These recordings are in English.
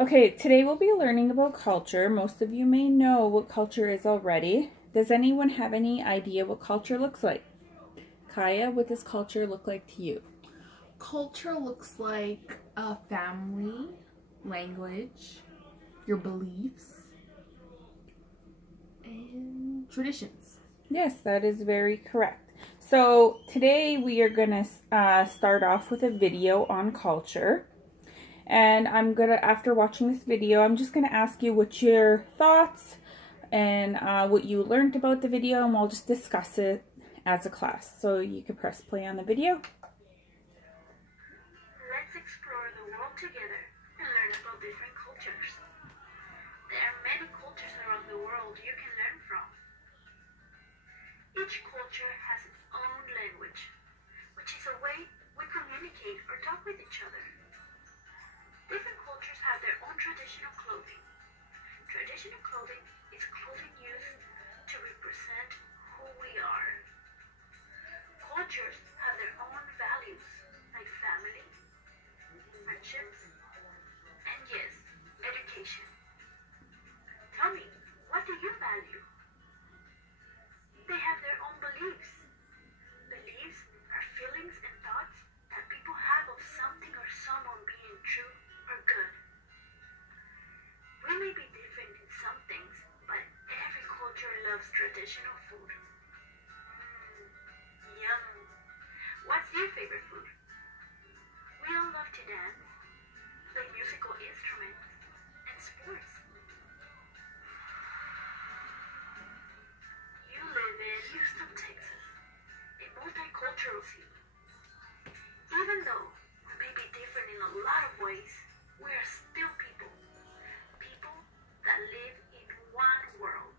Okay, today we'll be learning about culture. Most of you may know what culture is already. Does anyone have any idea what culture looks like? Kaya, what does culture look like to you? Culture looks like a family, language, your beliefs, and traditions. Yes, that is very correct. So today we are going to start off with a video on culture. And after watching this video, I'm just going to ask you what your thoughts and what you learned about the video, and we'll just discuss it as a class. So you can press play on the video. Let's explore the world together and learn about different cultures. There are many cultures around the world you can learn from. Each culture has its own language, which is a way we communicate or talk with each other. Different cultures have their own traditional clothing. Traditional clothing is clothing used to represent who we are. Cultures have their own values, like family, friendships, and yes, education. Tell me, what do you value? They have their own beliefs. Beliefs are feelings and thoughts that people have of something or someone being true or good. We may be different in some things, but every culture loves traditional food. Yum! What's your favorite food? We all love to dance, play musical instruments, and sports. You live in Houston, Texas, a multicultural city. Even though we may be different in a lot of ways, we are still people. People that live in one world.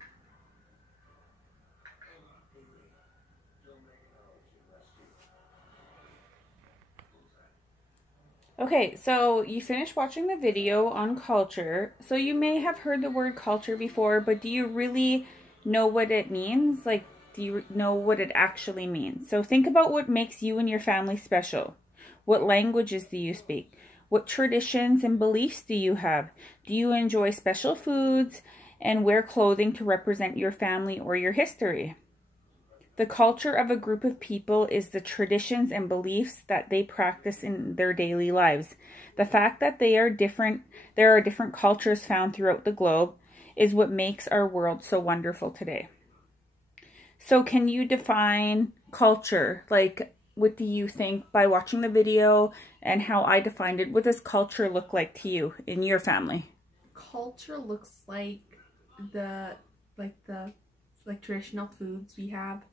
Okay, so you finished watching the video on culture. So you may have heard the word culture before, but do you really know what it means? Like, do you know what it actually means? So think about what makes you and your family special. What languages do you speak? What traditions and beliefs do you have? Do you enjoy special foods and wear clothing to represent your family or your history? The culture of a group of people is the traditions and beliefs that they practice in their daily lives. The fact that there are different cultures found throughout the globe is what makes our world so wonderful today. So can you define culture? Like, what do you think by watching the video and how I defined it? What does culture look like to you in your family? Culture looks like the traditional foods we have,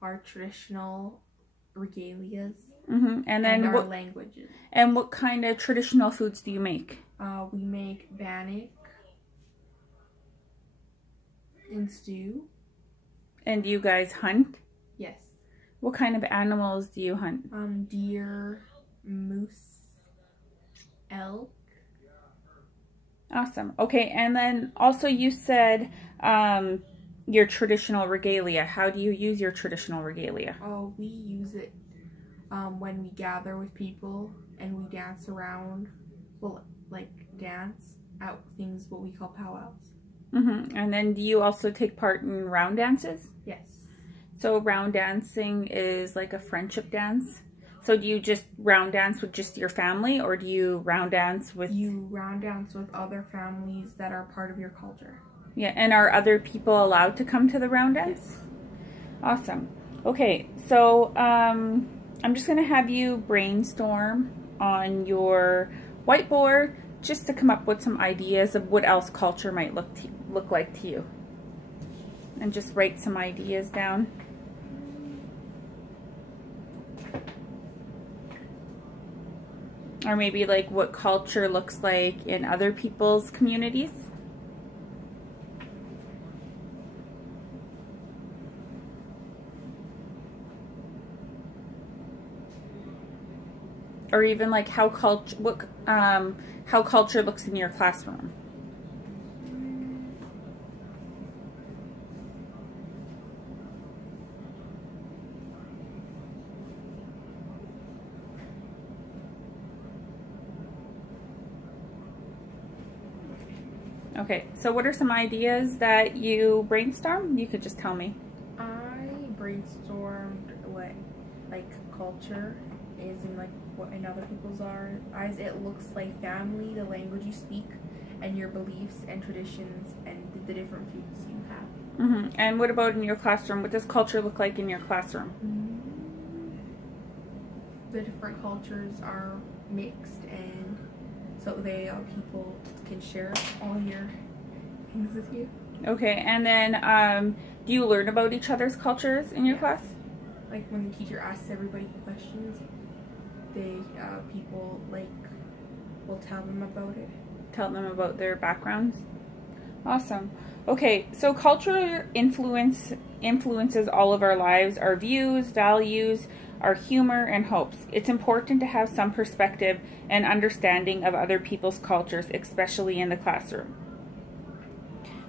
our traditional regalias, And then our languages. And what kind of traditional foods do you make? We make bannock and stew. And do you guys hunt? Yes. What kind of animals do you hunt? Deer, moose, elk. Awesome. Okay, and then also you said your traditional regalia. How do you use your traditional regalia? Oh, we use it when we gather with people and we dance around. Well, like dance at things what we call powwows. And then do you also take part in round dances? Yes. So round dancing is like a friendship dance. So do you just round dance with just your family, or do you round dance with... You round dance with other families that are part of your culture. Yeah, and are other people allowed to come to the round dance? Yes. Awesome. Okay, so I'm just going to have you brainstorm on your whiteboard just to come up with some ideas of what else culture might look like to you. And just write some ideas down. Or maybe like what culture looks like in other people's communities. Or even like how culture looks in your classroom. Okay, so what are some ideas that you brainstormed? You could just tell me. I brainstormed what like culture is and like what in other people's eyes it looks like family, the language you speak, and your beliefs and traditions and the different foods you have. Mm-hmm. And what about in your classroom? What does culture look like in your classroom? The different cultures are mixed, and so people can share all your things with you. Okay, and then do you learn about each other's cultures in your class? Like when the teacher asks everybody questions, people like will tell them about it. Tell them about their backgrounds. Awesome. Okay, so culture influences all of our lives, our views, values, our humor, and hopes. It's important to have some perspective and understanding of other people's cultures, especially in the classroom.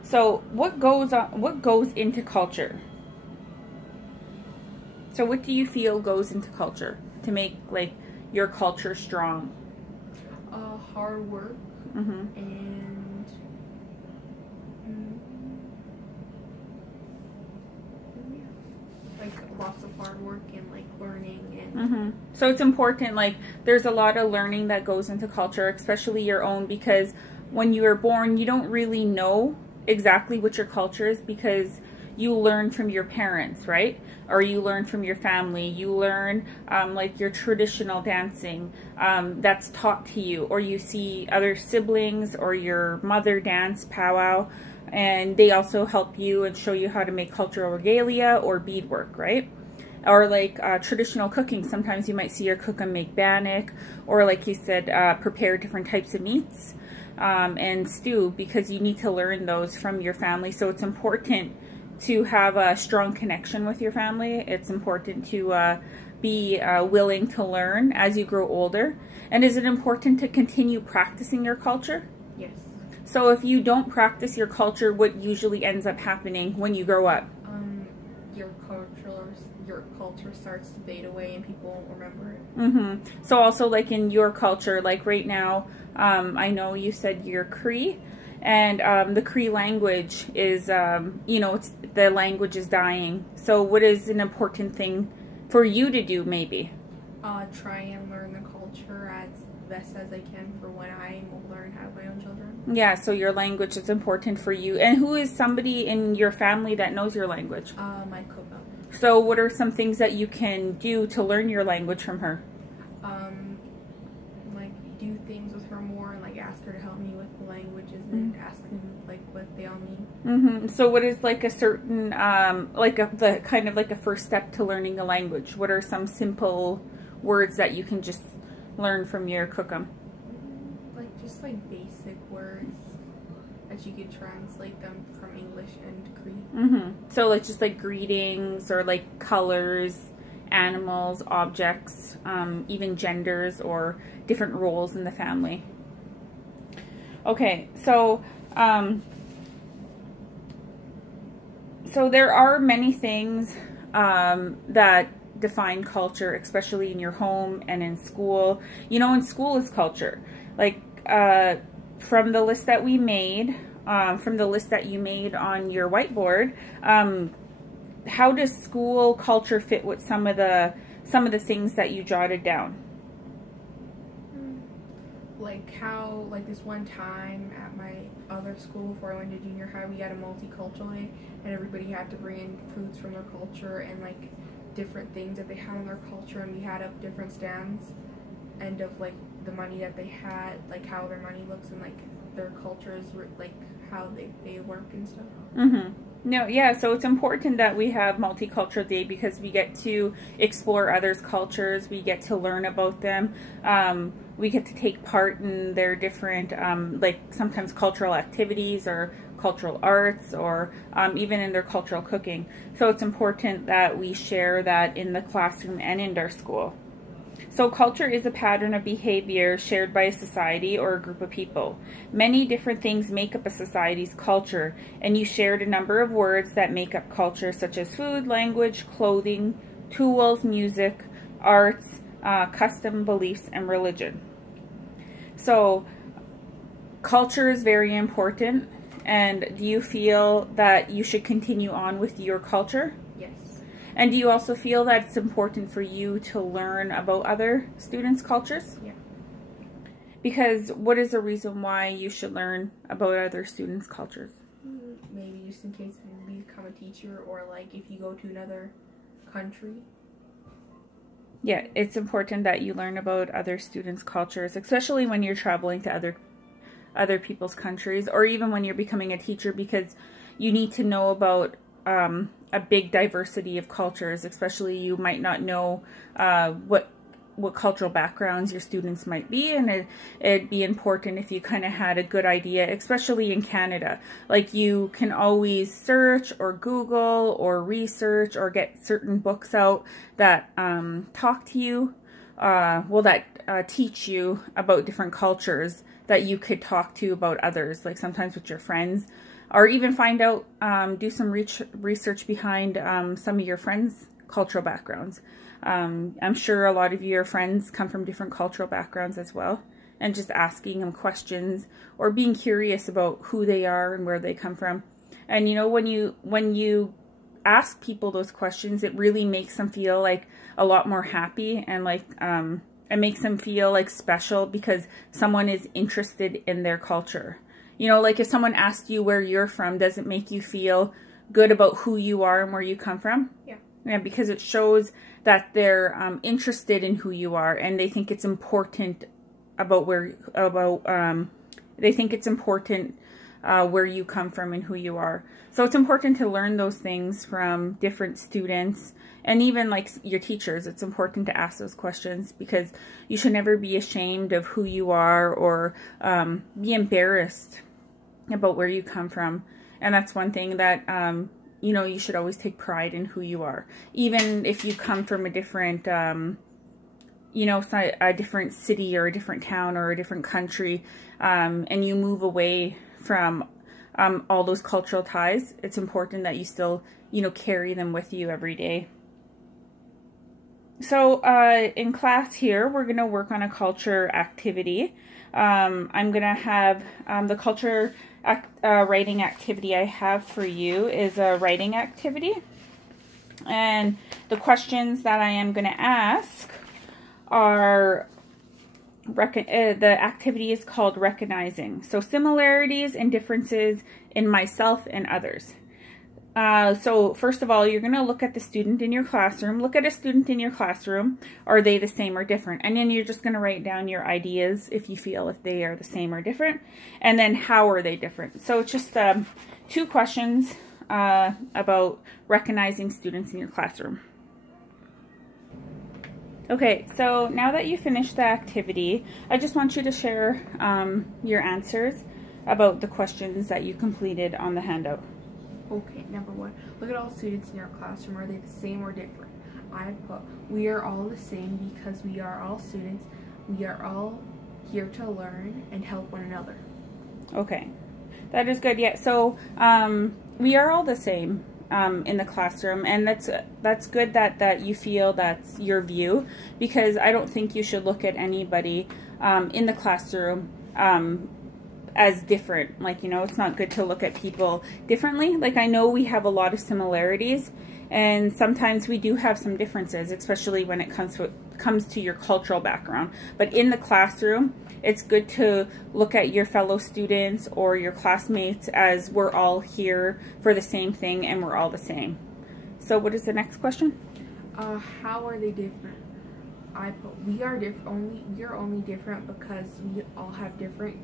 So what goes into culture? So what do you feel goes into culture to make like your culture strong? Hard work. And like lots of hard work and like learning and So it's important, like there's a lot of learning that goes into culture, especially your own, because when you are born you don't really know exactly what your culture is because you learn from your parents, right? Or you learn from your family. You learn like your traditional dancing that's taught to you, or you see other siblings or your mother dance powwow, and they also help you and show you how to make cultural regalia or beadwork, right? Or like traditional cooking. Sometimes you might see your cook make bannock, or like you said, prepare different types of meats and stew, because you need to learn those from your family. So it's important to have a strong connection with your family. It's important to be willing to learn as you grow older. And is it important to continue practicing your culture? Yes. So if you don't practice your culture, what usually ends up happening when you grow up? Your culture starts to fade away and people won't remember it. So also like in your culture, like right now, I know you said you're Cree, and the Cree language is, you know, the language is dying. So what is an important thing for you to do maybe? Try and learn the culture as best as I can for when I will learn how my own children. Yeah, so your language is important for you. And who is somebody in your family that knows your language? My koko. So what are some things that you can do to learn your language from her? Like do things with her more and like ask her to help me with the languages and ask them like what they all mean. So what is like a certain the kind of like a first step to learning a language? What are some simple words that you can just learn from your cookum? Like just like basic words that you could translate them from English and Cree. So like just like greetings, or like colors, animals, objects, even genders or different roles in the family. Okay, so so there are many things that define culture, especially in your home and in school. You know, in school is culture. Like from the list that we made, from the list that you made on your whiteboard, how does school culture fit with some of the things that you jotted down? Like how, like this one time at my other school before I went to junior high, we had a multicultural day, and everybody had to bring in foods from their culture and like different things that they had in their culture, and we had up different stands and of like the money that they had, like how their money looks and like their cultures, like how they work and stuff. No, yeah, so it's important that we have Multicultural Day because we get to explore others' cultures, we get to learn about them, we get to take part in their different, like sometimes cultural activities or cultural arts, or even in their cultural cooking. So it's important that we share that in the classroom and in our school. So culture is a pattern of behavior shared by a society or a group of people. Many different things make up a society's culture, and you shared a number of words that make up culture, such as food, language, clothing, tools, music, arts, custom, beliefs, and religion. So culture is very important, And do you feel that you should continue on with your culture? Yes. And do you also feel that it's important for you to learn about other students' cultures? Yeah. Because what is the reason why you should learn about other students' cultures? Maybe just in case you become a teacher, or like if you go to another country. Yeah, it's important that you learn about other students' cultures, especially when you're traveling to other people's countries, or even when you're becoming a teacher, because you need to know about a big diversity of cultures. Especially, you might not know what cultural backgrounds your students might be, and it'd be important if you kind of had a good idea, especially in Canada. Like, you can always search or Google or research or get certain books out that talk to you, that teach you about different cultures that you could talk to about others, like sometimes with your friends, or even find out, do some research behind some of your friends' cultural backgrounds. I'm sure a lot of your friends come from different cultural backgrounds as well, and just asking them questions or being curious about who they are and where they come from. And you know, when you ask people those questions, it really makes them feel like a lot more happy, and like it makes them feel like special because someone is interested in their culture. You know, like if someone asks you where you're from, does it make you feel good about who you are and where you come from? Yeah. Yeah, because it shows that they're interested in who you are, and they think it's important where you come from and who you are. So it's important to learn those things from different students, and even like your teachers. It's important to ask those questions, because you should never be ashamed of who you are, or be embarrassed about where you come from. And that's one thing that you know, you should always take pride in who you are. Even if you come from a different, you know, a different city or a different town or a different country, and you move away from all those cultural ties, it's important that you still, you know, carry them with you every day. So in class here, we're going to work on a culture activity. I'm going to have the culture writing activity I have for you is a writing activity. And the questions that I am going to ask are, the activity is called recognizing. So similarities and differences in myself and others. So first of all, you're going to look at the student in your classroom. Look at a student in your classroom. Are they the same or different? And then you're just going to write down your ideas if you feel if they are the same or different. And then how are they different? So it's just 2 questions about recognizing students in your classroom. Okay, so now that you finished the activity, I just want you to share your answers about the questions that you completed on the handout. Okay, number 1. Look at all students in your classroom. Are they the same or different? I put, we are all the same because we are all students. We are all here to learn and help one another. Okay, that is good. Yeah, so we are all the same in the classroom, and that's good that you feel that's your view, because I don't think you should look at anybody in the classroom as different. Like, you know, it's not good to look at people differently. Like, I know we have a lot of similarities, and sometimes we do have some differences, especially when it comes to your cultural background. But in the classroom, it's good to look at your fellow students or your classmates as we're all here for the same thing and we're all the same. So what is the next question? How are they different? I put, we are different. We're only different because we all have different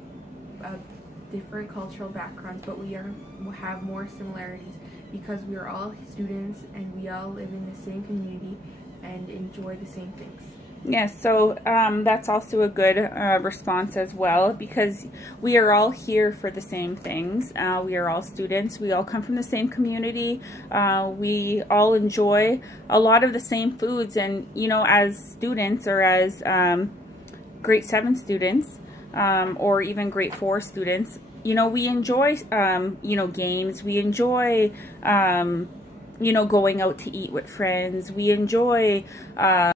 cultural backgrounds, but we have more similarities because we are all students and we all live in the same community and enjoy the same things. Yes, so that's also a good response as well, because we are all here for the same things. We are all students. We all come from the same community. We all enjoy a lot of the same foods, and you know, as students, or as grade 7 students, or even grade 4 students, you know, we enjoy, you know, games. We enjoy, you know, going out to eat with friends. We enjoy,